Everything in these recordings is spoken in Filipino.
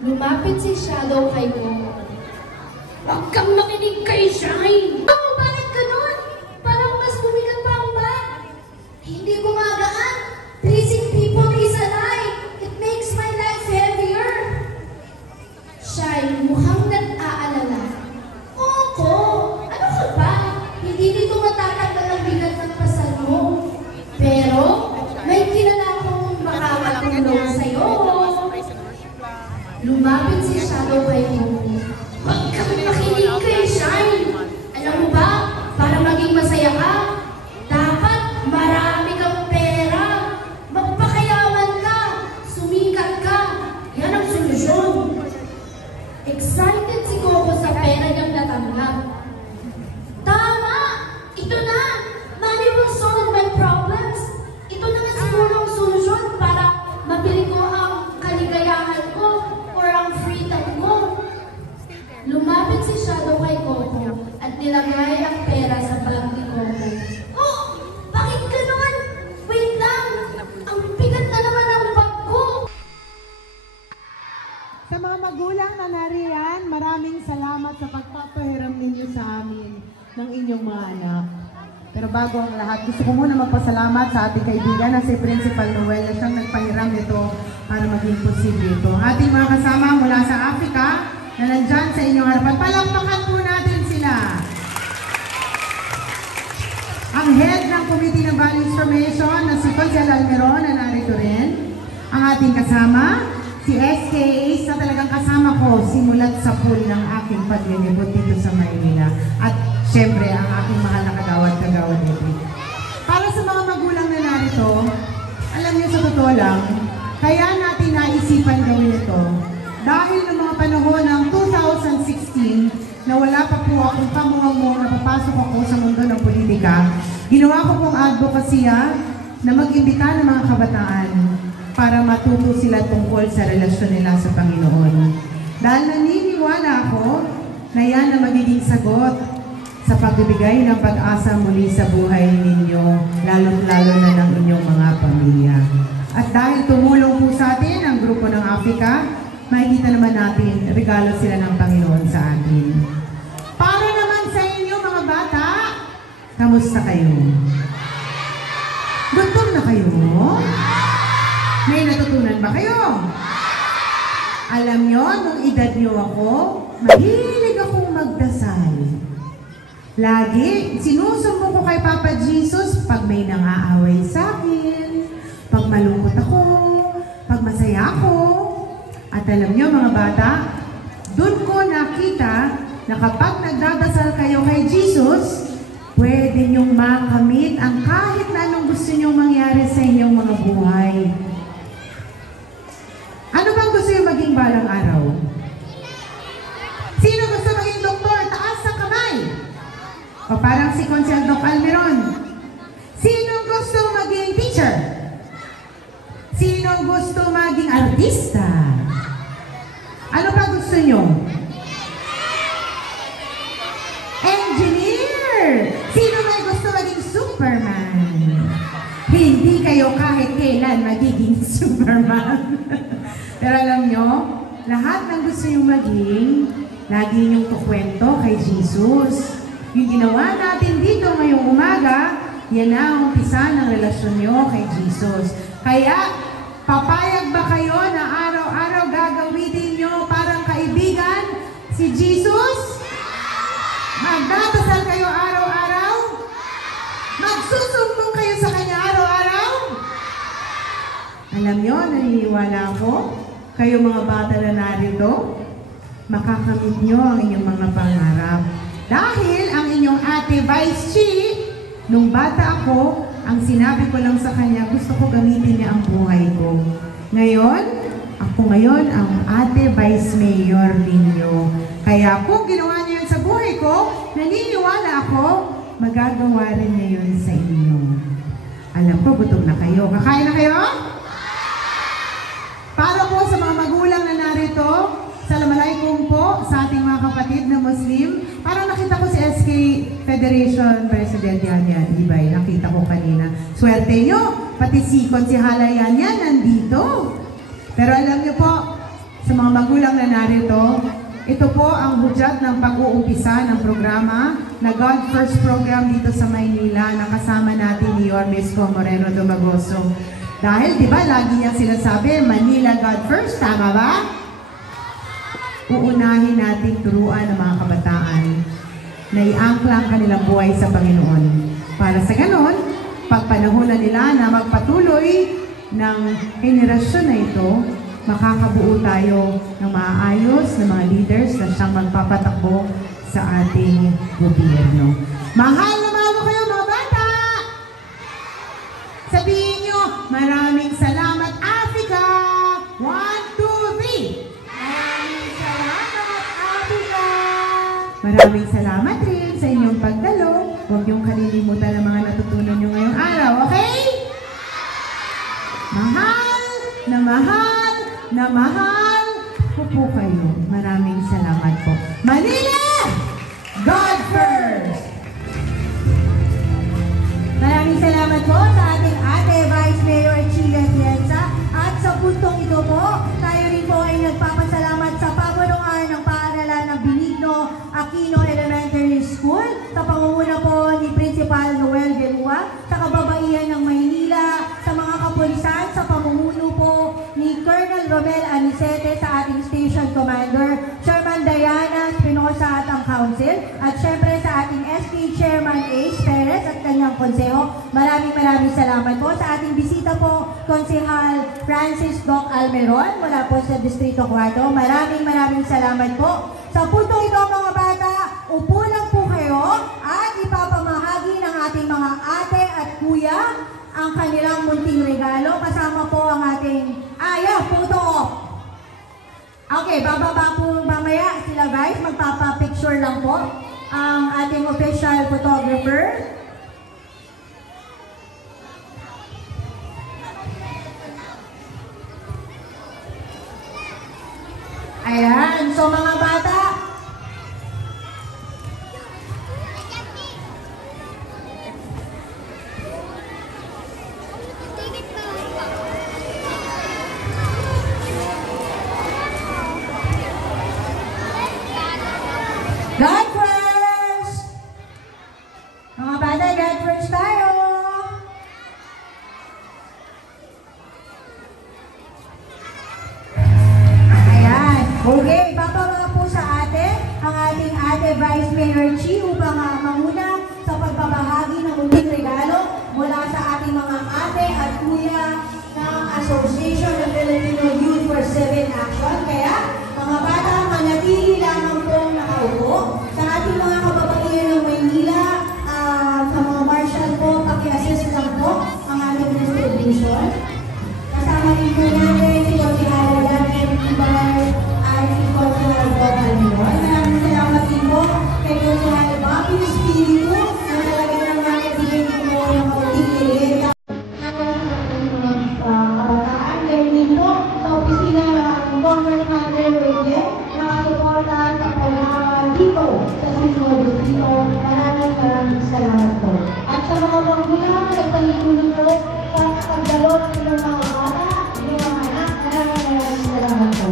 Lumapit si Shadow kay Coco. Huwag kang makinig kay Shine! Oh, bakit ganun? Parang mas bumigat pa ang bat. Hindi gumagaan. Pleasing people is a lie. It makes my life heavier. Shine, mukhang nag-aalala. Coco, ano ka ba? Hindi nito matatanggal ang bigat ng pasal mo. Pero, may kilala akong makakatulong sa'yo. Lumapit si Shadow kay Coco. Huwag kang makinig kay Shine. Alam mo ba, para maging masaya ka, dapat marami kang pera. Magpakayaman ka, sumikat ka. Yan ang solusyon. Excited si Coco sa pera niyang natanggap. Tama! Ito na! Money will solve my problems. Ito na nga siguro ang solusyon para mabili ko ang kaligayahan ko or ang free time mo. Lumapit si Shadow kay Coco at nilagay ang pera sa bag ni Coco. Oh! Bakit ganun? Wait lang! Ang bigat na naman ang bag ko! Sa mga magulang na nariyan, maraming salamat sa pagpapahiram ninyo sa amin ng inyong mga anak. Pero bago ang lahat, gusto ko muna magpasalamat sa ating kaibigan na si Principal Noel na siyang nagpahiram nito para maging posible ito. Ating mga kasama mula sa Africa na nandyan sa inyong harapan. Palakpakan po natin sila. Ang head ng Committee ng Values Formation na si Consiel Almeron na narito rin. Ang ating kasama, si SK Ace na talagang kasama ko simulat sa pool ng aking paglilibot dito sa Maynila. At syempre, ang aking mahal na kagawad nito. Para sa mga magulang na narito, alam niyo sa totoo lang, kaya natin naisipan gawin ito. Dahil noong mga panahon ng 2016, na wala pa po akong kamuha-muha na papasok ako sa mundo ng politika, ginawa ko pong advokasya na mag-imbita ng mga kabataan para matuto sila tungkol sa relasyon nila sa Panginoon. Dahil naniniwala ako na yan ang magiging sagot sa pagbibigay ng pag-asa muli sa buhay ninyo, lalo-lalo na ng inyong mga pamilya. At dahil tumulong po sa atin ang grupo ng Africa, makikita naman natin, regalo sila ng Panginoon sa atin. Para naman sa inyo mga bata, kamusta kayo? Gutom na kayo? May natutunan ba kayo? Alam nyo, nung edad nyo ako, mahilig akong magdasal. Lagi, sinusumbo ko kay Papa Jesus pag may nangaaway sa akin, pag malungkot ako, pag masaya ako. At alam nyo mga bata, doon ko nakita na kapag nagdadasal kayo kay Jesus, pwede nyong makamit ang kahit na anong gusto nyong mangyari sa inyong mga buhay. Ano bang gusto nyo maging balang araw? Sino gusto maging doktor? Taas ang kamay! O parang si Consiel Doc Almeron. Sino gusto maging teacher? Sino gusto maging artista? Ano pa gusto nyo? Engineer! Sino may gusto maging Superman? Hindi kayo kahit kailan magiging Superman. Pero alam nyo, lahat ng gusto nyo maging, lagi nyong kukwento kay Jesus. Yung ginawa natin dito ngayong umaga, yan na ang umpisa ng relasyon nyo kay Jesus. Kaya, papayag ba kayo na araw-araw gagawin nyo parang kaibigan si Jesus? Magdadasal kayo araw-araw? Magsusumbong kayo sa Kanya araw-araw? Alam nyo, naniniwala ako, kayo mga bata na narito, makakamit nyo ang inyong mga pangarap. Dahil ang inyong ate Vice Chi, nung bata ako, ang sinabi ko lang sa kanya, gusto ko gamitin niya ang buhay ko. Ngayon, ako ngayon ang ate Vice Mayor ninyo. Kaya kung ginawa niya yan sa buhay ko, naniniwala ako, magagawa rin niya yun sa inyo. Alam ko, gutom na kayo. Kakain na kayo? Para po sa mga magulang na narito, Assalamualaikum po sa ating mga kapatid na Muslim. Parang nakita ko si SK Federation President Yan Ibay. Nakita ko kanina. Swerte nyo, pati si Konsihala Yan nandito. Pero alam nyo po, Sa mga magulang na narito, ito po ang hudyat ng pag-uumpisa ng programa na God First program dito sa Maynila na kasama natin ni Yormes Moreno Dumagoso. Dahil, di ba, lagi niyang sinasabi, Manila God First, tama ba? Uunahin natin turuan ng mga kabataan na iangkla ang kanilang buhay sa Panginoon. Para sa ganon, pagpanahonan nila na magpatuloy ng henerasyon na ito, makakabuo tayo ng maayos na mga leaders na siyang magpapatakbo sa ating gobyerno. Mahal na mahal ko kayo mga bata! Sabihin nyo, maraming salamat Africa! 1, 2, 3! Maraming salamat Africa! Maraming salamat rin sa inyong pagdalo. Huwag niyong kalilimutan ang mga natutunan nyo ngayong araw, okay? Mahal na mahal na mahal ko po kayo. Maraming salamat po. Manila! God first! Maraming salamat po sa ating Ate Vice Mayor Chila Tienza. At sa puntong ito po, tayo rin po ay nagpapasalamat sa pamumunuan ng paaralan ng Benigno Aquino Elementary School sa pangunguna po ni Principal Noel Belua, sa kababaihan ng Maynila, sa mga kapulisan, sa pamumuno po ni Colonel Romel Anicete, sa ating Station Commander, Chairman Diana Espinosa at ang Council, at syempre sa ating SK Chairman Ace Perez at kanyang konseho. Maraming salamat po sa ating bisita po, Konsehal Francis Doc Almeron mula po sa Distrito 4. Maraming salamat po. Sa puntong ito mga bata, upo lang po kayo at ipapamahagi ng ating mga ate at kuya ang kanilang munting regalo. Kasama po ang ating photo op. Okay, bababa po mamaya sila guys. Magpapapicture lang po ang ating official photographer. Ayan, so mga bata, God first! Mga bata, God first tayo! Ayan. Okay, bababa po sa ang ating Ate Vice Mayor Chi upang manguna sa pagbabahagi ng munting regalo mula sa ating mga ate at kuya ng Association of Filipino Youth for Civil Action. Kaya, mga bata, manatili lamang pong nakaupo. Sa ating mga kababaihan ng Maynila, sa mga marshal po, paki-assist lang po ang ating distribution. Kasama din po natin si Konsehal Daniel Ibar at si Konsehal Bob Almiron. Maraming salamat din po kay Konsehal Bobby Espiritu na talaga nang nakibigay din po ng konting kilit. Kabataan, kayo din po sa opisina ng ating Congress Hunter Radio na suportahan sa paghahawan dito sa susunod dito. Maraming salamat po. At sa mga magulang, nagpalitulong po sa pagdalo ng inyong mga bata, inyong mga anak, maraming salamat po.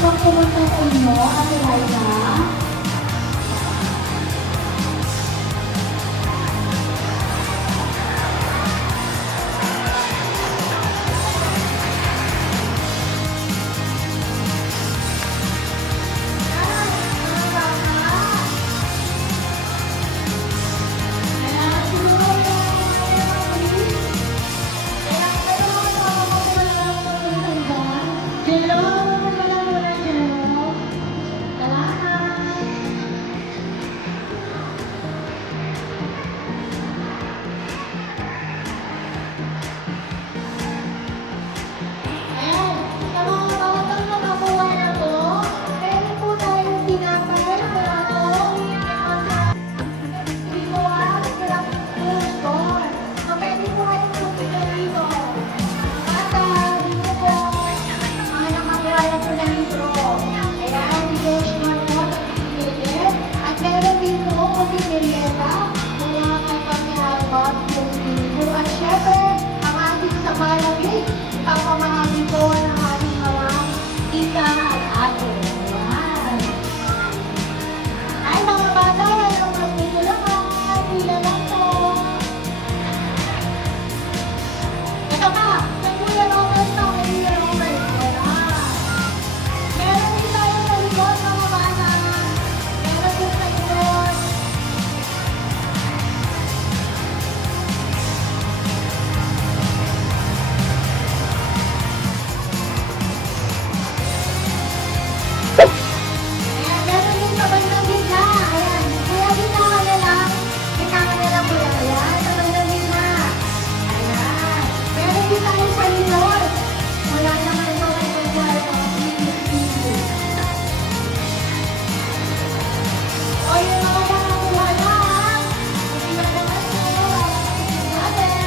bang pumunta sa inyo, Ate Liza? Papamahagi ko ng ating mga tita at ate. Yan. Ay, mga bata, walang magpito lang ha. Pila lang to. Ito ka, kay Kuya Robert to, kay Kuya Robert. Yan. Meron din tayo sa likod, mga bata. Meron din sa likod. Ayan, meron din sa bandang gitna. Ayan, kuya, gitna ka na lang. Gitna ka na lang, kuya. Ayan, sa bandang gitna. Ayan. Meron din tayo sa likod. Wala naman ito kay Consuelo. O, yung mga nakakuha na, ha? Hindi na naman ito. Natin.